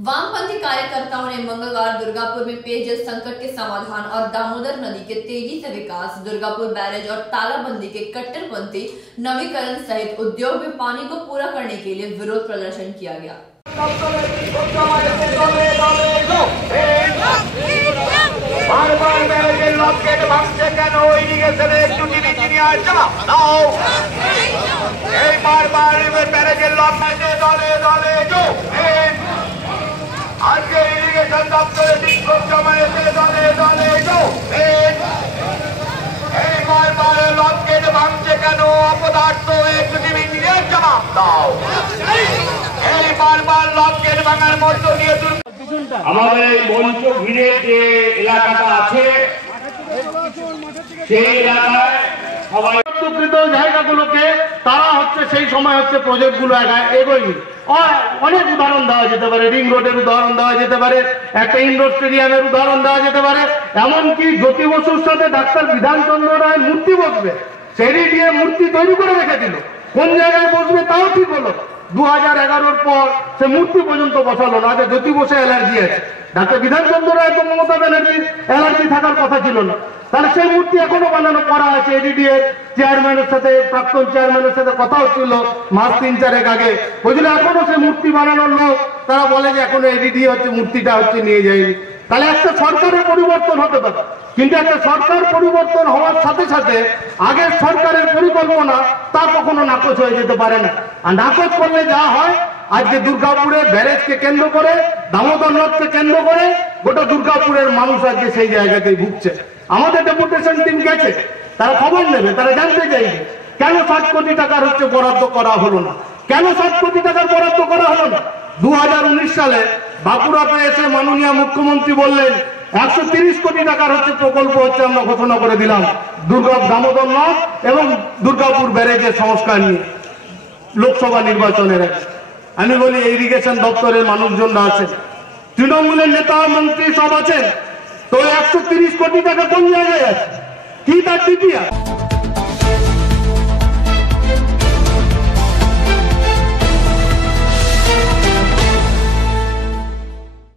वामपंथी कार्यकर्ताओं ने मंगलवार दुर्गापुर में पेयजल संकट के समाधान और दामोदर नदी के तेजी से विकास, दुर्गापुर बैरेज और तालाबंदी के कट्टरपंथी नवीकरण सहित उद्योग में पानी को पूरा करने के लिए विरोध प्रदर्शन किया गया। আমাদের এই মঞ্চ ঘিরে যে এলাকাটা আছে সেই এলাকায় সবাই অত্যুকৃত জায়গাগুলোকে তারা হচ্ছে সেই সময় হচ্ছে প্রজেক্টগুলো এগোয়নি। অনেক উদাহরণ দেওয়া যেতে পারে, রিং রোডের উদাহরণ দেওয়া যেতে পারে, একটা ইনডোর স্টেডিয়ামের উদাহরণ দেওয়া যেতে পারে, এমনকি জ্যোতি বসুর সাথে ডাক্তার বিধানচন্দ্র রায় মূর্তি বসবে সেই দিয়ে মূর্তি তৈরি করে রেখে দিল। কোন জায়গায় বসবে তাও ঠিক হলো, 2011-র পর সে মূর্তি পর্যন্ত বসালো না। জ্যোতি বসে অ্যালার্জি আছে, ডাক্তার বিধানচন্দ্র রায় তো মমতা ব্যানার্জির অ্যালার্জি থাকার কথা ছিল না, তাহলে সেই মূর্তি এখনো বানানো করা আছে। এডিডিএ চেয়ারম্যানের সাথে, প্রাক্তন চেয়ারম্যানের সাথে কথা হচ্ছিল মাস 3-4 আগে, বুঝলে এখনো সে মূর্তি বানানোর লোক তারা বলে যে এখনো এডিডিএ হচ্ছে মূর্তিটা হচ্ছে নিয়ে যায়নি। তাহলে একটা সরকারের পরিবর্তন হতে পারে, কিন্তু একটা সরকার পরিবর্তন হওয়ার সাথে সাথে আগের সরকারের পরিকল্পনা তা কখনো নাকচ হয়ে যেতে পারে না। আর নাকচ করলে যা হয়, আজকে দুর্গাপুরের ব্যারেজকে কেন্দ্র করে, দামোদর নদকে কেন্দ্র করে গোটা দুর্গাপুরের মানুষ আজকে সেই জায়গাতেই ভুগছে। আমাদের ডেপুটেশন টিম গেছে, তারা খবর নেবে, তারা জানতে চাইবে কেন 7 কোটি টাকার হচ্ছে বরাদ্দ করা হলো না, কেন 7 কোটি টাকার বরাদ্দ করা হলো না। 2019 সালে বাঁকুড়াতে এসে মাননীয় মুখ্যমন্ত্রী বললেন 130 কোটি টাকার হচ্ছে প্রকল্প হচ্ছে আমরা ঘোষণা করে দিলাম দামোদর নদ এবং দুর্গাপুর ব্যারেজের সংস্কার নিয়ে লোকসভা নির্বাচনের আগে। আমি বলি ইরিগেশন দপ্তরের মানুষজনরা আছেন, তৃণমূলের নেতা মন্ত্রী সব আছেন, তো 130 কোটি টাকা কোন জায়গায় আছে, কি তার ডিপিআর?